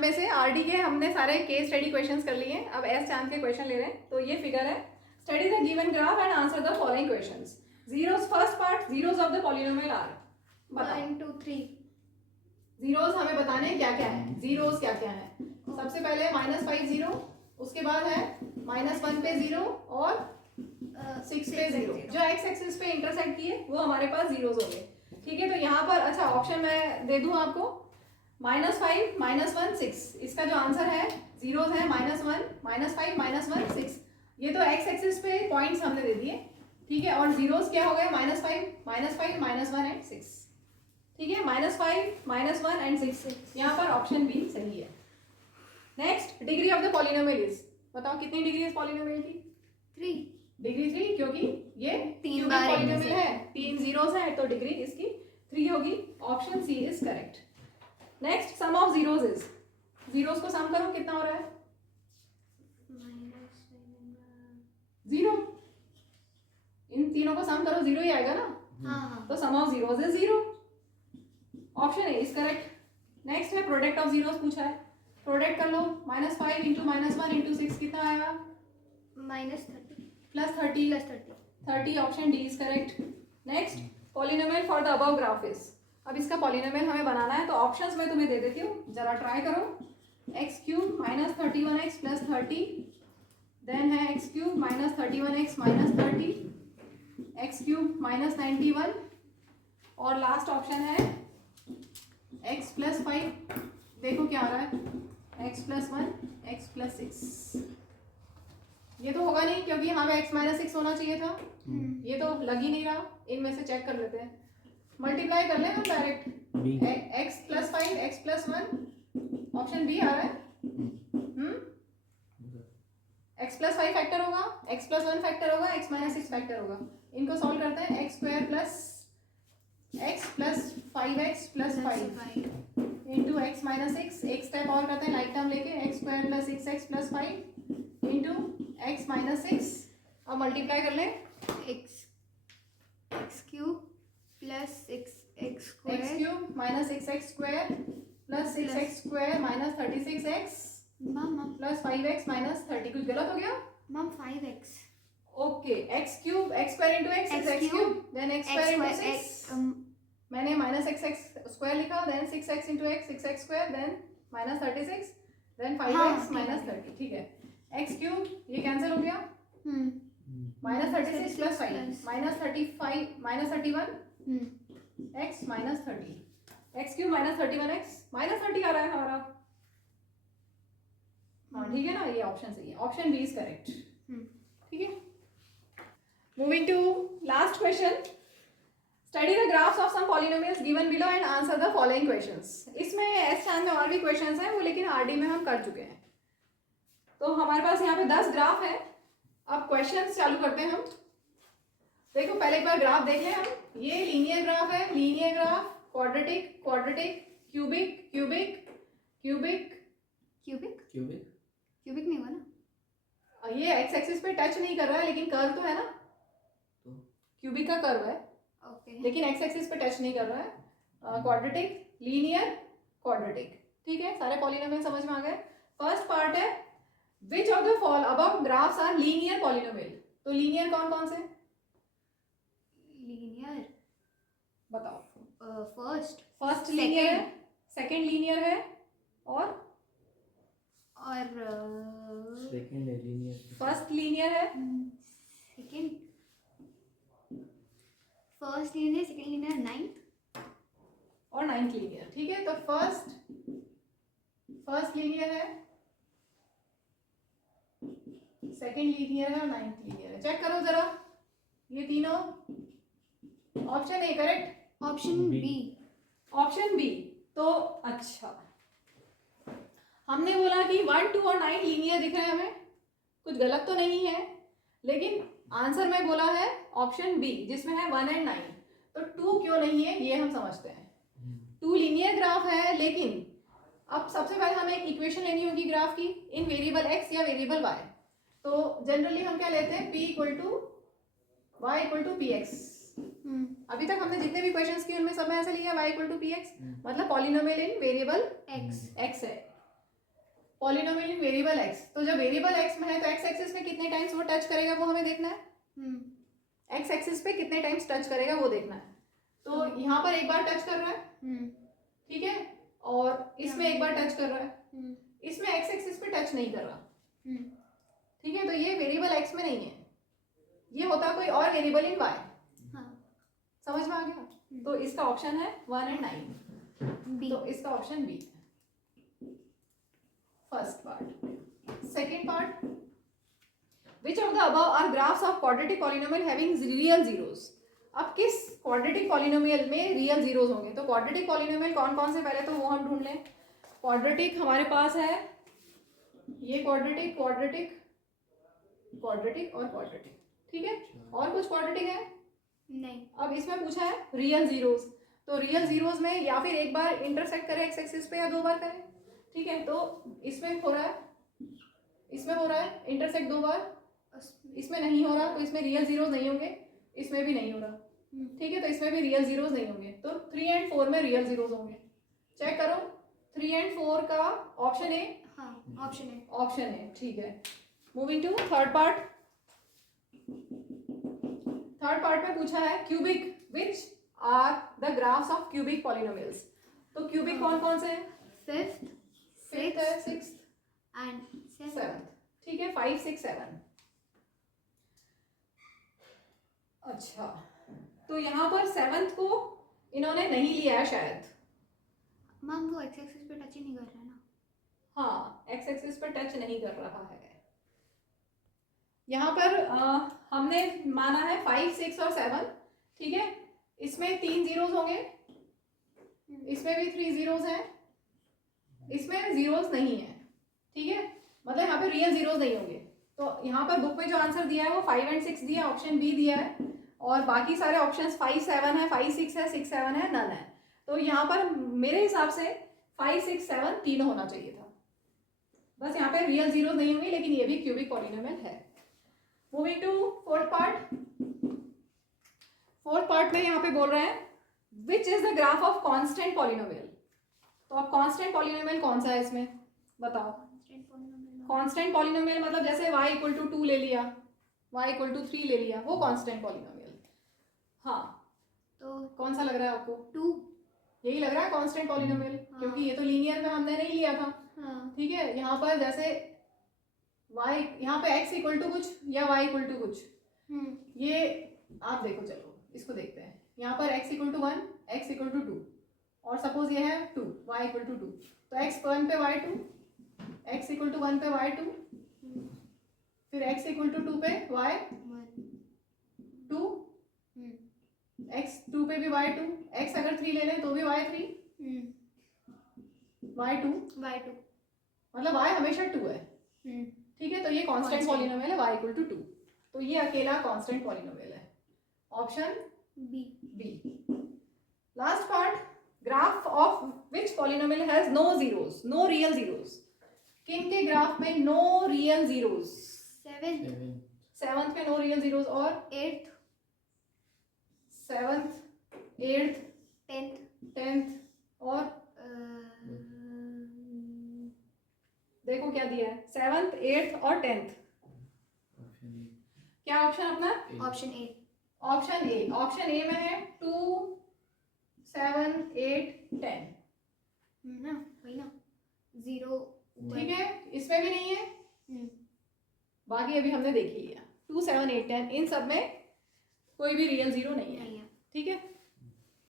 चांद में से आरडी के हमने सारे केस स्टडी क्वेश्चंस कर लिए। अब एस चांद के क्वेश्चन ले रहे हैं। तो ये फिगर है, study the given graph and answer the following questions. Zeros, first part, zeros of the polynomial are. 1 2 3। Zeros हमें बताने हैं क्या क्या है। जीरोस क्या क्या है? सबसे पहले -5 0, उसके बाद है -1 पे 0 और 6 पे 0। जो एक्स एक्सिस पे इंटरसेक्ट किए वो हमारे पास जीरोस हो गए। ठीक है, तो यहाँ पर अच्छा ऑप्शन मैं दे दूं आपको, -5 -1 6। इसका जो आंसर है जीरोस है -1 -5 -1 6। ये तो एक्स एक्सिस पे पॉइंट्स हमने दे दिए। ठीक है, और जीरोस क्या हो गए? -5 -1 एंड 6। ठीक है, -5 -1 एंड 6। यहाँ पर ऑप्शन बी सही है। Next, degree of the polynomial is, बताओ कितनी डिग्री है पॉलिनोमियल की? 3 डिग्री 3, क्योंकि ये 3 बार पॉलिनोमियल है, 3 जीरोस है, तो डिग्री इसकी 3 होगी। Option C is correct. Next, sum of zeros is, zeros को सम करो, कितना हो रहा है? 0। इन तीनों को सम करो, 0 ही आएगा ना। हाँ, तो sum of zeros is 0। Option A is correct. Next है प्रोडक्ट ऑफ जीरोस पूछा है, प्रोडक्ट कर लो। -5 इंटू -1 इंटू 6 कितना आएगा? -30 30। Option D is correct. Next, polynomial for the above graph is. अब इसका पॉलिनोमियल हमें बनाना है, तो ऑप्शंस मैं तुम्हें दे देती हूँ, जरा ट्राई करो। x³ -31x + 30, देन है x³ -31x -30, x³ -91, और लास्ट ऑप्शन है x + 5। देखो क्या आ रहा है, x + 1 x + 6। ये तो होगा नहीं, क्योंकि यहाँ पे x - 6 होना चाहिए था। ये तो लग ही नहीं रहा। इनमें से चेक कर लेते हैं, मल्टीप्लाई कर लें हम direct. x + 5 x + 1, option B आ रहा है। x + 5 फैक्टर होगा, x + 1 फैक्टर होगा, x - 6 फैक्टर होगा। इनको सॉल्व करते हैं। x² + x + 5x + 5 into x - 6। एक स्टेप और करते हैं लाइक टर्म लेके, x² + 6x + 5 इंटू x - 6। अब मल्टीप्लाई कर लें, x³ + 6x² x³ - 6x² + 6x² - 36x मम + 5x - 30। कुछ गलत हो गया? 5x okay, x³ x² into x is x³, then x² into 6। मैंने -xx² लिखा, then 6x into x 6x², then -36, then 5x - 30। ठीक है, x³ ये कैंसिल हो गया, -36 + 5 -35 -31 x - 30। x³ -31x -30 आ रहा है हमारा। हाँ ठीक है ना, ये ऑप्शन सही है। Option B is correct. ठीक है, moving to last question. Study the graphs of some polynomials given below and answer the following questions. इसमें एस चांद में और भी क्वेश्चंस हैं, वो लेकिन आरडी में हम कर चुके हैं। तो हमारे पास यहाँ पे 10 ग्राफ है। अब क्वेश्चंस चालू करते हैं हम। देखो पहले एक बार ग्राफ देख लें हम। ये लीनियर ग्राफ है, linear graph, quadratic quadratic, cubic cubic cubic cubic नहीं हुआ ना। ये एक्स एक्सिस पे टच नहीं कर रहा है, लेकिन कर्व तो है ना, तो क्यूबिक का कर्व है, ओके लेकिन एक्स एक्सिस पे टच नहीं कर रहा है। Quadratic, linear, quadratic. ठीक है, सारे पॉलिनोमियल समझ में आ गए। फर्स्ट पार्ट है, which of the fall above graphs are linear polynomial. तो लीनियर कौन कौन से लीनियर बताओ? फर्स्ट लीनियर है, सेकंड लीनियर है, और सेकंड है लीनियर, फर्स्ट लीनियर है, second first linear, second linear, ninth और नाइन्थ लीनियर। ठीक है, तो फर्स्ट लीनियर है, सेकंड लीनियर है और नाइन्थ लीनियर है। चेक करो जरा ये तीनों। Option A correct, option B. Option B. तो अच्छा, हमने बोला कि 1 2 और 9 लीनियर दिख रहे हैं हमें, कुछ गलत तो नहीं है, लेकिन आंसर में बोला है ऑप्शन बी जिसमें है 1 और 9। तो 2 क्यों नहीं है ये हम समझते हैं। 2 लीनियर ग्राफ है, लेकिन अब सबसे पहले हमें एक इक्वेशन लेनी होगी ग्राफ की इन वेरिएबल x या वेरिएबल y। तो जनरली हम क्या लेते हैं, p = y = px। अभी तक हमने जितने भी क्वेश्चंस किए उनमें सब में ऐसे लिया y = px, मतलब पॉलिनोमियल इन वेरिएबल x x है। पॉलिनोमियल इन वेरिएबल एक्स, तो जब वेरिएबल एक्स में है तो एक्स एक्सिस पे कितने टाइम्स वो टच करेगा वो हमें देखना है। एक्स एक्सिस पे कितने टाइम्स टच करेगा वो देखना है। तो यहाँ पर एक बार टच कर रहा है, ठीक है, और इसमें एक बार टच कर रहा है, इसमें एक्स एक्सिस पे टच नहीं कर रहा, ठीक है, तो ये वेरिएबल एक्स में नहीं है, ये होता कोई और वेरिएबल इन वाई। समझ में आ गया? तो इसका ऑप्शन है 1 और 9, बी। तो इसका option B. First part. Second part, which of the above are graphs of quadratic polynomial having real zeros. अब किस क्वाड्रेटिक पॉलिनोमियल में रियल जीरोस होंगे? तो क्वाड्रेटिक पॉलिनोमियल कौन कौन से, पहले तो वो हम ढूंढ लें। क्वाड्रेटिक हमारे पास है ये क्वाड्रेटिक, क्वाड्रेटिक, क्वाड्रेटिक और क्वाड्रेटिक, ठीक है, और कुछ क्वाड्रेटिक है नहीं। अब इसमें पूछा है रियल जीरोस, तो रियल जीरोस में या फिर एक बार इंटरसेक्ट करें एक्स एक्सिस पे या 2 बार करें, ठीक है, तो इसमें हो रहा है, इसमें हो रहा है इंटरसेक्ट 2 बार, इसमें नहीं हो रहा, तो इसमें रियल जीरोस नहीं होंगे, इसमें भी नहीं हो रहा, ठीक है, तो इसमें भी रियल जीरोस नहीं होंगे, तो 3 और 4 में रियल जीरोस होंगे। चेक करो 3 और 4 का option A, option A, option A, ठीक है। Moving to third part. Third part में पूछा है cubic which are the graphs of cubic polynomials. तो क्यूबिक कौन कौन से हैं? फिफ्थ, फिफ्थ है, सिक्स्थ एंड सेवंथ, ठीक है, 5 6 7। अच्छा, तो यहाँ पर सेवंथ को इन्होंने नहीं लिया है शायद। मैम वो एक्स एक्सिस पे टच ही नहीं कर रहा है ना। हाँ, एक्स एक्सिस पर टच नहीं कर रहा है। यहाँ पर हमने माना है 5 6 और 7, ठीक है, इसमें 3 जीरोस होंगे, इसमें भी 3 जीरोस हैं, इसमें जीरोस नहीं है, ठीक है, मतलब यहाँ पे रियल जीरोस नहीं होंगे। तो यहाँ पर बुक में जो आंसर दिया है वो 5 और 6 दिया, ऑप्शन बी दिया है, और बाकी सारे ऑप्शंस 5 7 है, 5 6 है, 6 7 है, नन है। तो यहाँ पर मेरे हिसाब से 5 6 7 तीनों होना चाहिए था, बस यहाँ पे रियल जीरोस नहीं होंगे, लेकिन ये भी क्यूबिक पॉलिनोमियल है। Moving to fourth part. Fourth part में यहाँ पे बोल रहे हैं which is the graph of constant polynomial. तो अब कांस्टेंट पॉलिनोमियल कौन सा है इसमें बताओ? कांस्टेंट पॉलिनोमियल मतलब जैसे y इक्वल टू 2 ले लिया, y इक्वल टू 3 ले लिया, वो कांस्टेंट पॉलिनोमियल। हाँ, तो कौन सा लग रहा है आपको? 2, यही लग रहा है कांस्टेंट पॉलिनोमियल, क्योंकि ये तो लीनियर में हमने नहीं लिया था, ठीक है। यहाँ पर जैसे y, यहाँ पे x इक्वल टू कुछ या y इक्वल टू कुछ, ये आप देखो, चलो इसको देखते हैं। यहाँ पर x equal to 1, x equal to 2, और सपोज ये है 2, y इक्वल टू 2, तो x 1 पे y 2, x इक्वल टू 1 पे y 2, फिर x इक्वल टू 2 पे y 2, x 2 पे भी y 2, x अगर 3 ले लें तो भी y 3, y 2, मतलब y हमेशा 2 है, ठीक है, तो ये कांस्टेंट पॉलिनोमियल है y इक्वल टू 2, तो ये अकेला कांस्टेंट पॉलिनोमियल है, option B. B. Last part, graph of which polynomial has no zeros, no real zeros. किन के ग्राफ में नो रियल जीरोस? 7, 7th में नो रियल जीरोस, और 8th, 7th, 8th, 10th, 10th, और देखो क्या दिया है, 7th, 8th और 10th। क्या ऑप्शन अपना? Option A. Option A, option ए में है 2 7 8 10, ना वही ना, 0, ठीक है, इसमें भी नहीं है, बाकी अभी हमने देख ही लिया 2 7 8 10, इन सब में कोई भी रियल जीरो नहीं है, ठीक है।